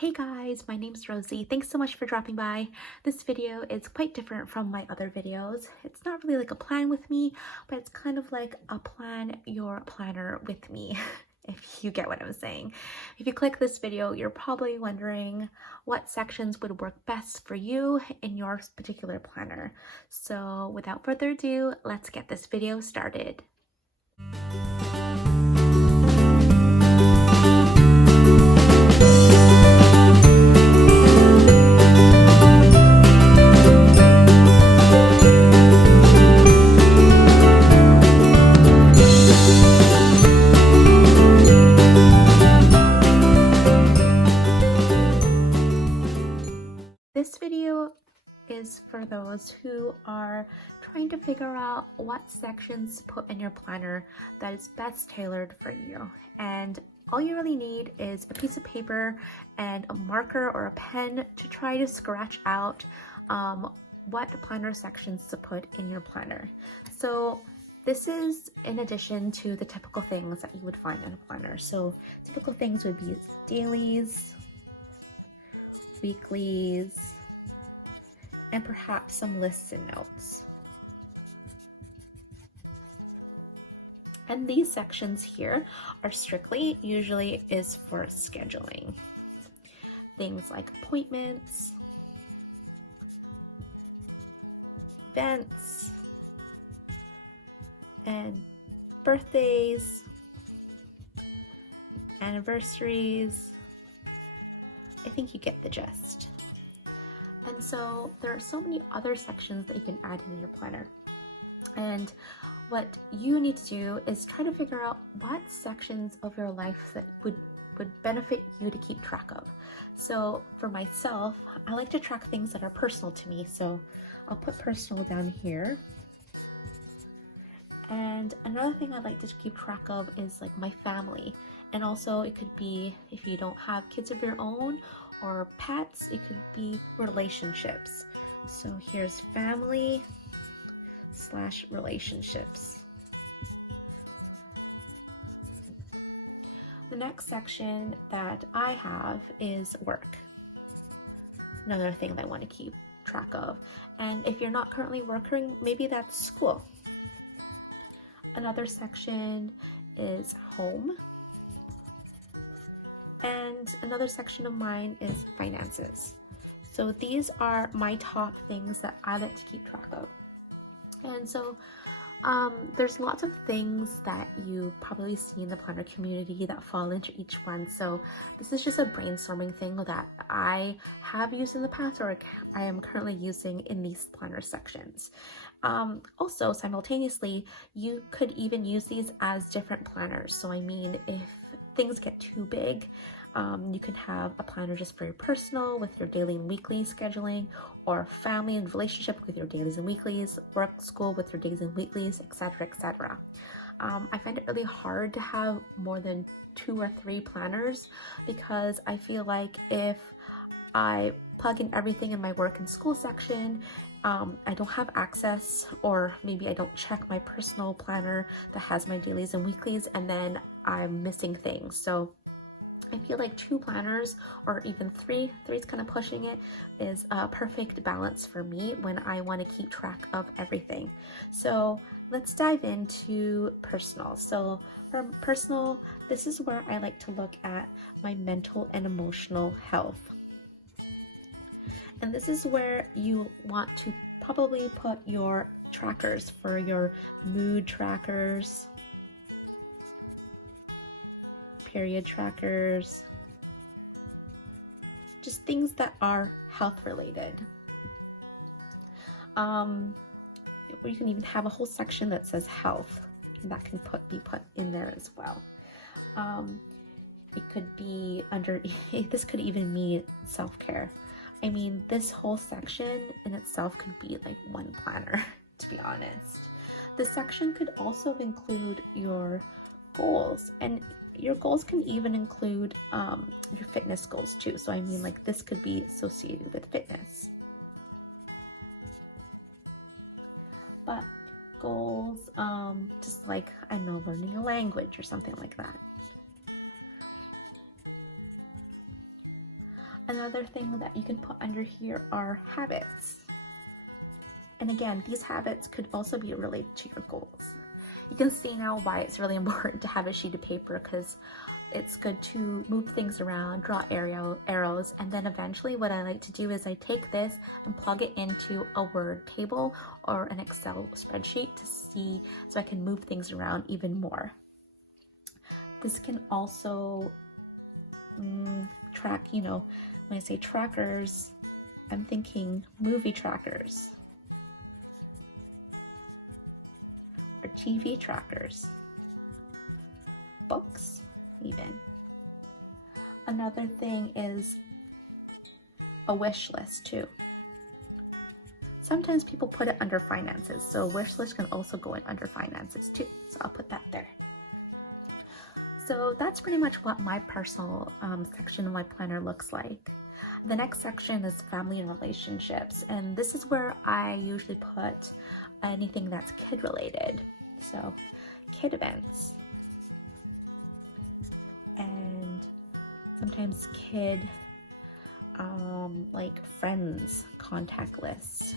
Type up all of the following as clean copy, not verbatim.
Hey guys, my name's Rosie. Thanks so much for dropping by. This video is quite different from my other videos. It's not really like a plan with me, but it's kind of like a plan your planner with me, if you get what I'm saying. If you click this video, you're probably wondering what sections would work best for you in your particular planner. So without further ado, let's get this video started. This video is for those who are trying to figure out what sections to put in your planner that is best tailored for you. And all you really need is a piece of paper and a marker or a pen to try to scratch out what planner sections to put in your planner. So this is in addition to the typical things that you would find in a planner. So typical things would be dailies, weeklies, and perhaps some lists and notes. And these sections here are strictly, usually is for scheduling. Things like appointments, events, and birthdays, anniversaries. I think you get the gist. And so there are so many other sections that you can add in your planner. And what you need to do is try to figure out what sections of your life that would benefit you to keep track of. So for myself, I like to track things that are personal to me. So I'll put personal down here. And another thing I like to keep track of is like my family. And also it could be, if you don't have kids of your own or pets, it could be relationships. So here's family / relationships. The next section that I have is work. Another thing that I want to keep track of. And if you're not currently working, maybe that's school. Another section is home. And another section of mine is finances. So these are my top things that I like to keep track of. And so there's lots of things that you probably see in the planner community that fall into each one. So this is just a brainstorming thing that I have used in the past or I am currently using in these planner sections. Also, simultaneously, you could even use these as different planners. So I mean, if things get too big, you can have a planner just for your personal with your daily and weekly scheduling, or family and relationship with your dailies and weeklies, work, school with your dailies and weeklies, etc., etc. I find it really hard to have more than 2 or 3 planners because I feel like if I plug in everything in my work and school section, I don't have access, or maybe I don't check my personal planner that has my dailies and weeklies, and then I'm missing things. So I feel like 2 planners or even 3 is kind of pushing it, is a perfect balance for me when I want to keep track of everything. So let's dive into personal. So for personal, this is where I like to look at my mental and emotional health. And this is where you want to probably put your trackers for your mood trackers, period trackers, just things that are health related. You can even have a whole section that says health, and that can be put in there as well. It could be under, this could even mean self-care. I mean, this whole section in itself could be like one planner, to be honest. This section could also include your goals, and your goals can even include your fitness goals too. So I mean, like, this could be associated with fitness. But goals, just like, I don't know, learning a language or something like that. Another thing that you can put under here are habits. And again, these habits could also be related to your goals. You can see now why it's really important to have a sheet of paper, because it's good to move things around, draw arrows, and then eventually what I like to do is I take this and plug it into a Word table or an Excel spreadsheet to see, so I can move things around even more. This can also track, you know, when I say trackers, I'm thinking movie trackers or TV trackers, books even. Another thing is a wish list too. Sometimes people put it under finances, so a wish list can also go in under finances too. So I'll put that there. So that's pretty much what my personal section of my planner looks like. The next section is family and relationships, and this is where I usually put anything that's kid related. So kid events, and sometimes kid like friends, contact lists,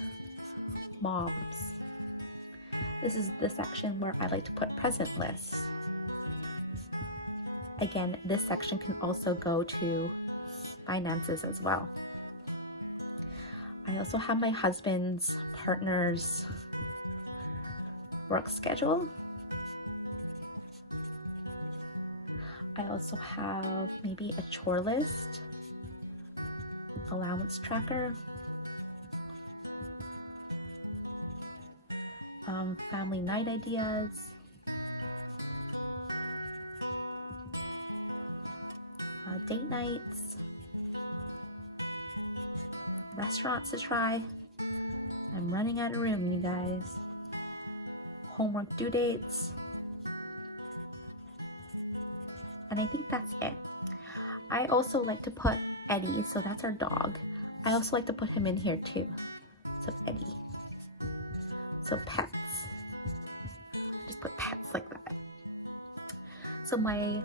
moms. This is the section where I like to put present lists. Again, this section can also go to finances as well. I also have my husband's partner's work schedule. I also have maybe a chore list, allowance tracker, family night ideas, date nights, restaurants to try. I'm running out of room, you guys. Homework due dates. And I think that's it. I also like to put Eddie, so that's our dog. I also like to put him in here too. So Eddie. So pets. Just put pets like that. So my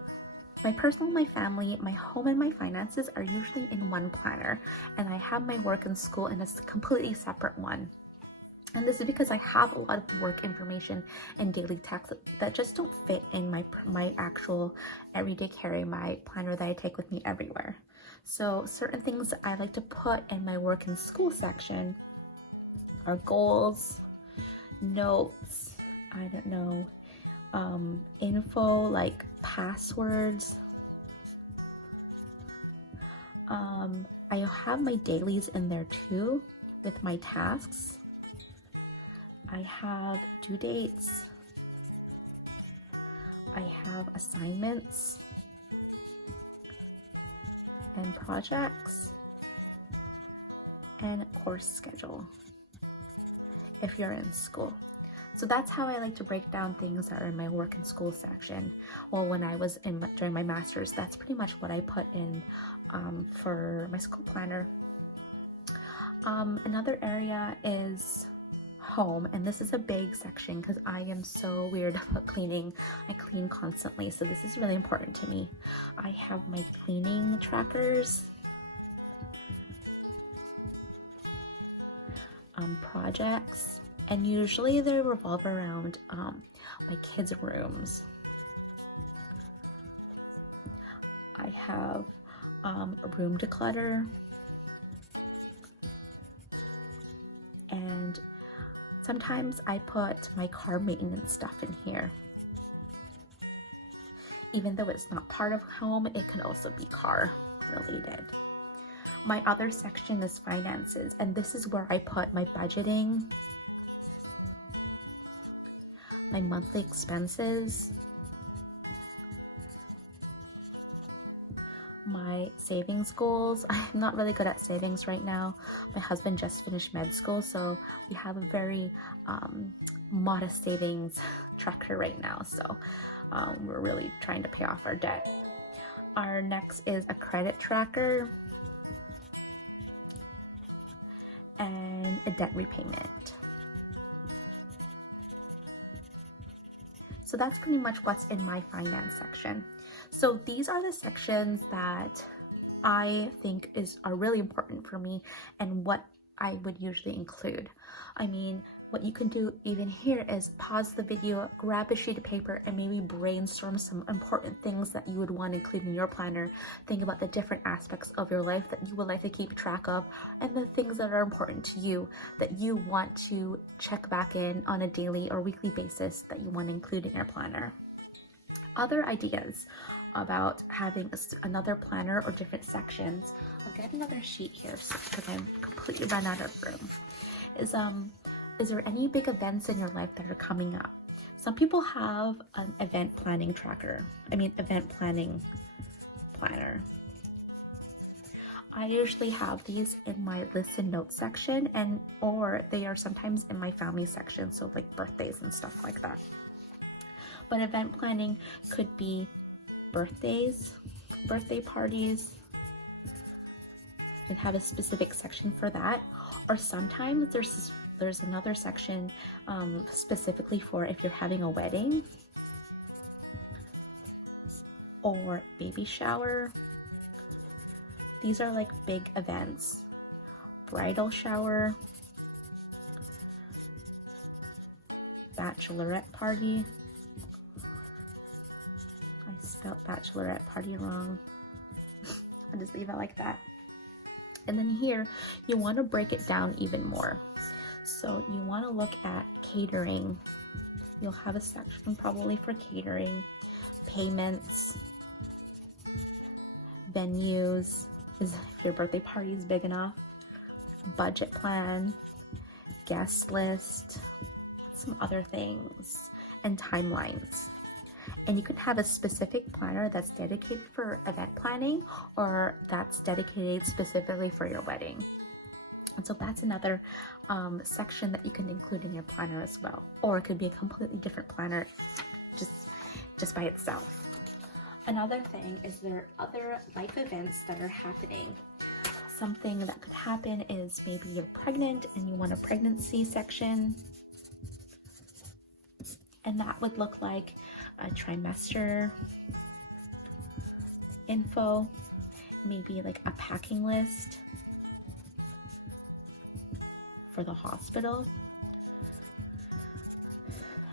personal, my family, my home, and my finances are usually in one planner, and I have my work and school in a completely separate one. And this is because I have a lot of work information and daily tasks that just don't fit in my actual everyday carry, my planner that I take with me everywhere. So certain things that I like to put in my work and school section are goals, notes, I don't know, info like passwords. I have my dailies in there too with my tasks. I have due dates. I have assignments and projects and course schedule if you're in school. So that's how I like to break down things that are in my work and school section. Well, when I was during my master's, that's pretty much what I put in for my school planner. Another area is home, and this is a big section because I am so weird about cleaning. I clean constantly, so this is really important to me. I have my cleaning trackers, projects, and usually they revolve around my kids' rooms. I have room declutter, and sometimes I put my car maintenance stuff in here. Even though it's not part of home, it can also be car related. My other section is finances, and this is where I put my budgeting, my monthly expenses, my savings goals. I'm not really good at savings right now. My husband just finished med school, so we have a very modest savings tracker right now. So we're really trying to pay off our debt. Our next is a credit tracker and a debt repayment. So that's pretty much what's in my finance section. So these are the sections that I think are really important for me and what I would usually include. I mean, what you can do even here is pause the video, grab a sheet of paper, and maybe brainstorm some important things that you would want to include in your planner. Think about the different aspects of your life that you would like to keep track of, and the things that are important to you that you want to check back in on a daily or weekly basis that you want to include in your planner. Other ideas about having another planner or different sections. I'll get another sheet here because I'm completely run out of room. Is there any big events in your life that are coming up? Some people have an event planning tracker. Event planning planner. I usually have these in my list and notes section, or they are sometimes in my family section, so like birthdays and stuff like that. But event planning could be birthdays, birthday parties, and have a specific section for that. Or sometimes there's another section specifically for if you're having a wedding or baby shower. These are like big events. Bridal shower, bachelorette party. I spelled bachelorette party wrong. I'll just leave it like that. And then here, you want to break it down even more. So you want to look at catering. You'll have a section probably for catering, payments, venues, if your birthday party is big enough, budget plan, guest list, some other things, and timelines. And you can have a specific planner that's dedicated for event planning or that's dedicated specifically for your wedding. And so that's another section that you can include in your planner as well. Or it could be a completely different planner just by itself. Another thing is there are other life events that are happening. Something that could happen is maybe you're pregnant and you want a pregnancy section. And that would look like a trimester info, maybe like a packing list for the hospital.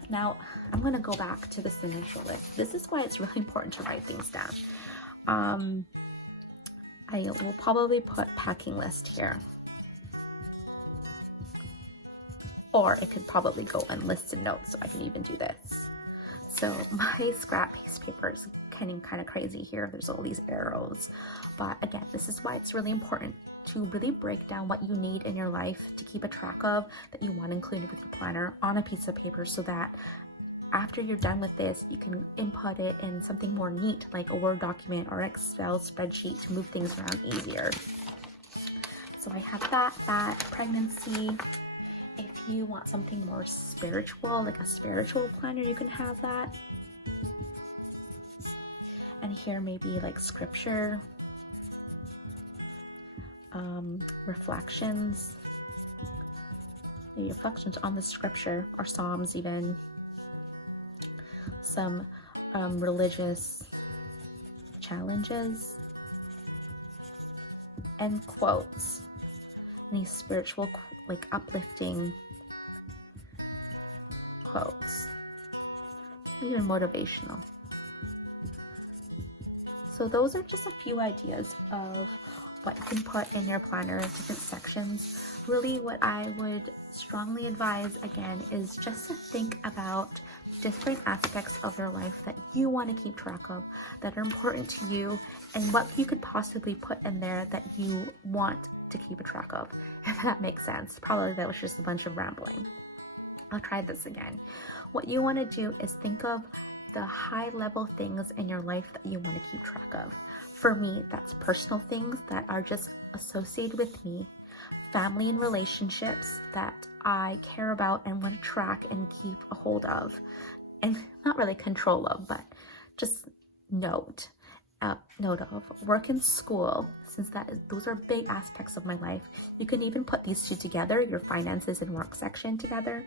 Now, I'm going to go back to this initial list. This is why it's really important to write things down. I will probably put packing list here. Or it could probably go on lists and notes, so I can even do this. So my scrap piece of paper is getting kind of crazy here. There's all these arrows. But again, this is why it's really important to really break down what you need in your life to keep a track of that you want included with your planner on a piece of paper, so that after you're done with this, you can input it in something more neat like a Word document or Excel spreadsheet to move things around easier. So I have that pregnancy. If you want something more spiritual, like a spiritual planner, you can have that. And here maybe like scripture, reflections, maybe reflections on the scripture or Psalms even. Some religious challenges and quotes. Any spiritual like uplifting quotes, even motivational. So those are just a few ideas of what you can put in your planner, different sections. Really what I would strongly advise again is just to think about different aspects of your life that you want to keep track of, that are important to you, and what you could possibly put in there that you want to keep a track of, if that makes sense. Probably that was just a bunch of rambling. I'll try this again. What you want to do is think of the high level things in your life that you want to keep track of. For me, that's personal things that are just associated with me, family and relationships that I care about and want to track and keep a hold of, and not really control of, but just note of. Work and school, since those are big aspects of my life. You can even put these two together, your finances and work section together,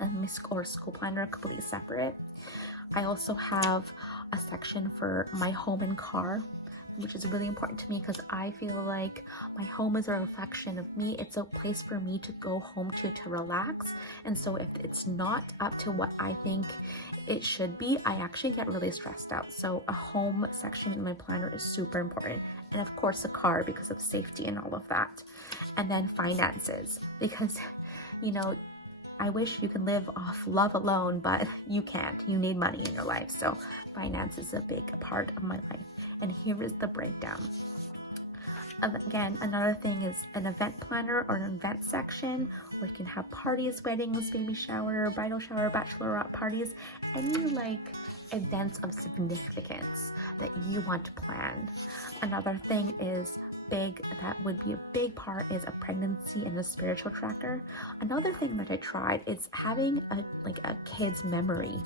and my school planner completely separate. I also have a section for my home and car. which is really important to me because I feel like my home is a reflection of me. It's a place for me to go home to relax. And so if it's not up to what I think it should be, I actually get really stressed out. So a home section in my planner is super important. And of course a car because of safety and all of that. And then finances, because you know, I wish you could live off love alone, but you can't. You need money in your life. So finance is a big part of my life. And here is the breakdown. Again, another thing is an event planner or an event section where you can have parties, weddings, baby shower, bridal shower, bachelorette parties, any like events of significance that you want to plan. Another thing is that would be a big part is a pregnancy and a spiritual tracker. Another thing that I tried is having a kid's memory,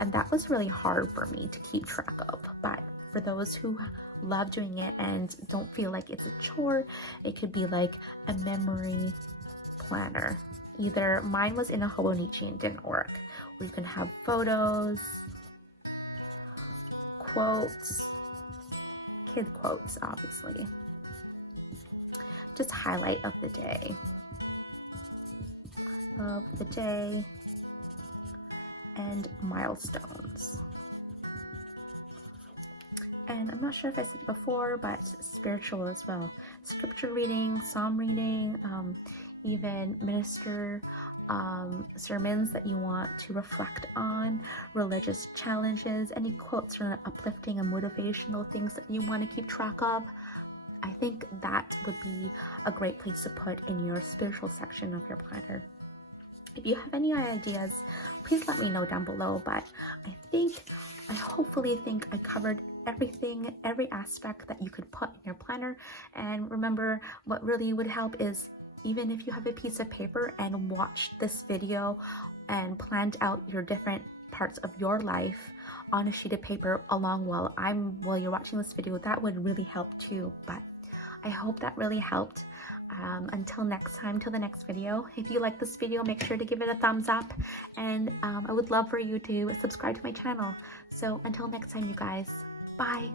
and that was really hard for me to keep track of. But for those who love doing it and don't feel like it's a chore, it could be like a memory planner. Either mine was in a Hobonichi and didn't work, where you can have photos, quotes, kid quotes, obviously, just highlight of the day, and milestones. And I'm not sure if I said it before, but spiritual as well. Scripture reading, psalm reading, even minister sermons that you want to reflect on, religious challenges, any quotes or uplifting and motivational things that you want to keep track of. I think that would be a great place to put in your spiritual section of your planner. If you have any ideas, please let me know down below. But I hopefully think I covered everything, every aspect that you could put in your planner. And remember, what really would help is even if you have a piece of paper and watched this video and planned out your different parts of your life on a sheet of paper while you're watching this video, that would really help too. But I hope that really helped. Until next time, till the next video, if you like this video, make sure to give it a thumbs up, and I would love for you to subscribe to my channel. So until next time, you guys, bye.